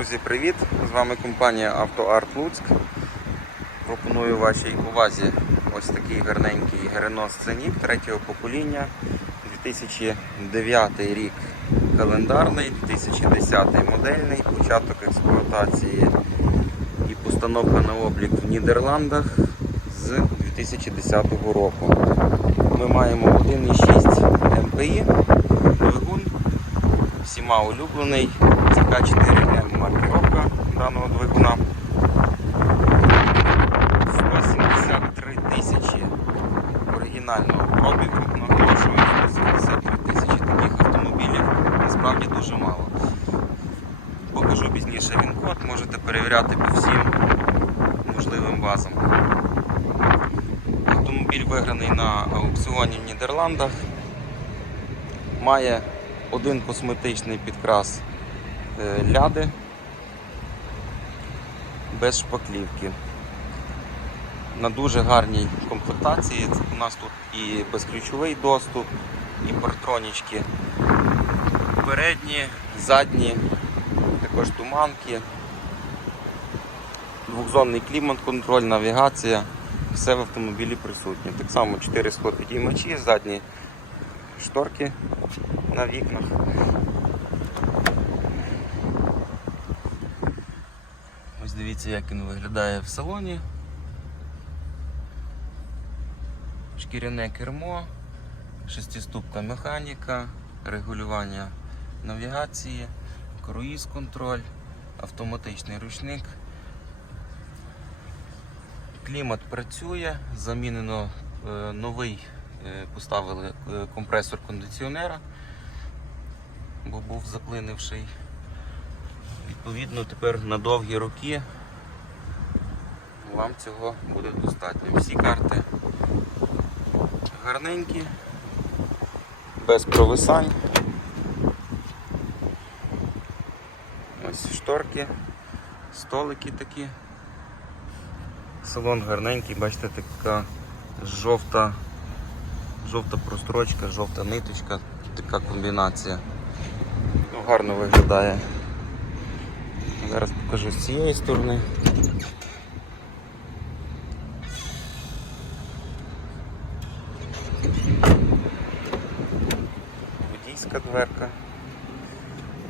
Друзі, привіт! З вами компанія «Автоарт Луцьк. Пропоную вашій увазі ось такий гарненький Геренос Ценік третього покоління. 2009 рік календарний, 2010 модельний, початок експлуатації і постановка на облік в Нідерландах з 2010 року. Ми маємо 1,6 МПІ, двигун, всіма улюблений, ТК4М маркировка даного двигуна. 173 тисячі оригінального пробігу, наголошую, 173 тисячі таких автомобілів насправді дуже мало. Покажу пізніше він код, можете перевіряти по всім можливим базам. Автомобіль виграний на аукціоні в Нідерландах. Має один косметичний підкрас ляди без шпаклівки. На дуже гарній комплектації. У нас тут і безключовий доступ, і партронічки. Передні, задні, також туманки, двохзонний клімат-контроль, навігація. Все в автомобілі присутнє. Так само 4 склопідіймачі, задні шторки на вікнах. Дивіться, як він виглядає в салоні. Шкіряне кермо, шестиступка механіка, регулювання навігації, круїз контроль, автоматичний ручник. Клімат працює, замінено е, новий, е, поставили е, компресор кондиціонера, бо був заплинивший. Відповідно, тепер на довгі роки вам цього буде достатньо. Всі карти гарненькі, без провисань. Ось шторки, столики такі. Салон гарненький, бачите, така жовта, жовта прострочка, жовта ниточка, така комбінація. Ну, гарно виглядає. Зараз покажу з цієї сторони. Водійська дверка.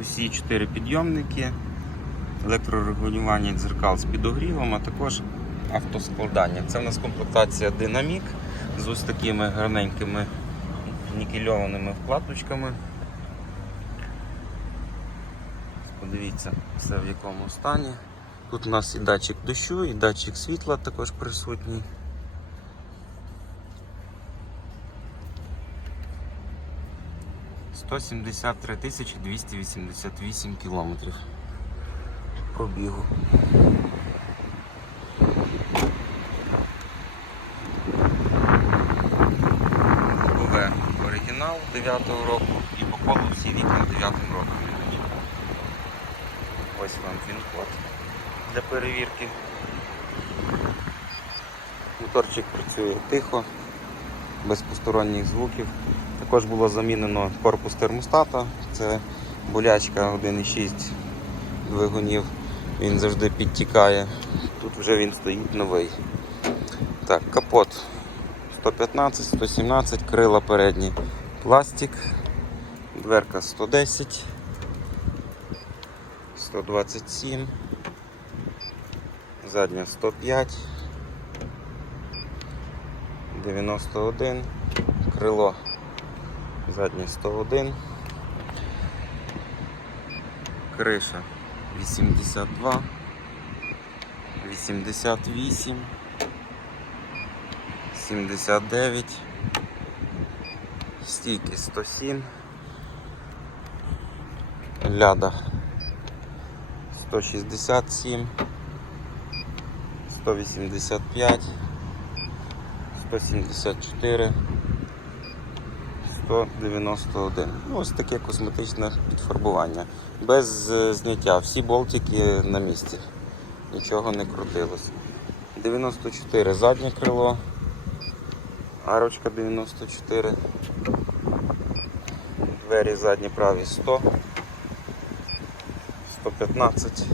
Усі чотири підйомники, електрорегулювання дзеркал з підогрівом, а також автоскладання. Це в нас комплектація динамік з ось такими гарненькими нікельованими вкладочками. Подивіться, все в якому стані. Тут у нас і датчик дощу, і датчик світла також присутній. Сто сімдесят три тисячі двісті вісімдесят вісім кілометрів пробігу. Бокове оригінал 9-го року і по колу всі вікна 9-м роком. Ось вам він-код для перевірки. Моторчик працює тихо, без посторонніх звуків. Також було замінено корпус термостата. Це болячка 1,6 двигунів. Він завжди підтікає. Тут вже він стоїть новий. Так, капот 115, 117, крила передні пластик, дверка 110, 127, задня 105, 91, крило. Заднє 101, криша 82, 88, 79, стійки 107, ляда 167, 185, 174, 191. Ну, ось таке косметичне підфарбування. Без е, зняття. Всі болтики на місці. Нічого не крутилось. 94 заднє крило. Арочка 94. Двері задні праві 100. 115.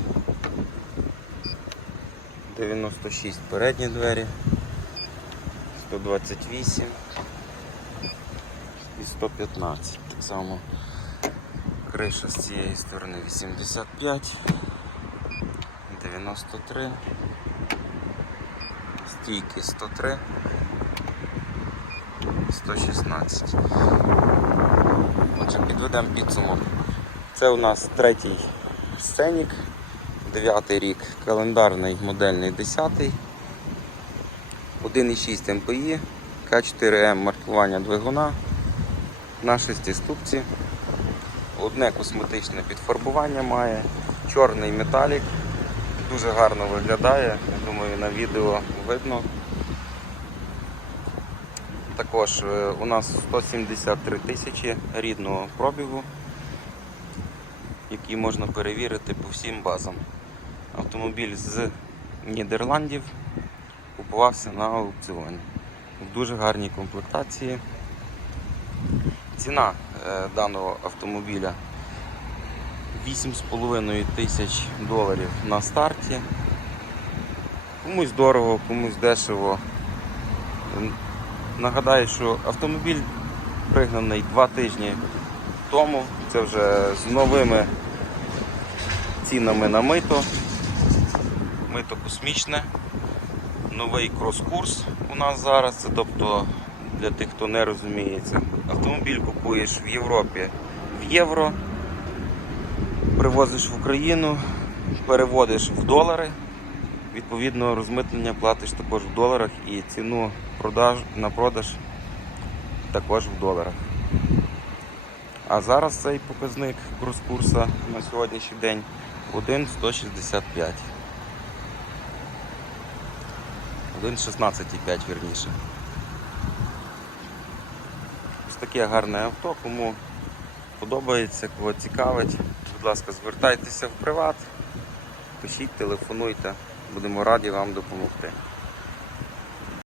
96 передні двері. 128 і 115. Так само криша з цієї сторони 85, 93, стійки 103, 116. Отже, підведемо підсумок. Це у нас третій сценік, дев'ятий рік, календарний модельний 10 1,6 МПІ, К4М маркування двигуна на шестиступці. Одне косметичне підфарбування має, чорний металік, дуже гарно виглядає, я думаю, на відео видно. Також е, у нас 173 тисячі рідного пробігу, який можна перевірити по всім базам. Автомобіль з Нідерландів купувався на аукціоні. В дуже гарній комплектації. Ціна е, даного автомобіля 8,5 тисяч доларів на старті. Комусь дорого, комусь дешево. Нагадаю, що автомобіль пригнаний два тижні тому. Це вже з новими цінами на мито. Мито космічне. Новий крос-курс у нас зараз. Це тобто для тих, хто не розуміється. Автомобіль купуєш в Європі в євро, привозиш в Україну, переводиш в долари. Відповідно, розмитнення платиш також в доларах і ціну продаж, на продаж також в доларах. А зараз цей показник крос-курсу на сьогоднішній день 1,165. 1,16,5 вірніше. Ось таке гарне авто, кому подобається, кого цікавить, будь ласка, звертайтеся в приват, пишіть, телефонуйте, будемо раді вам допомогти.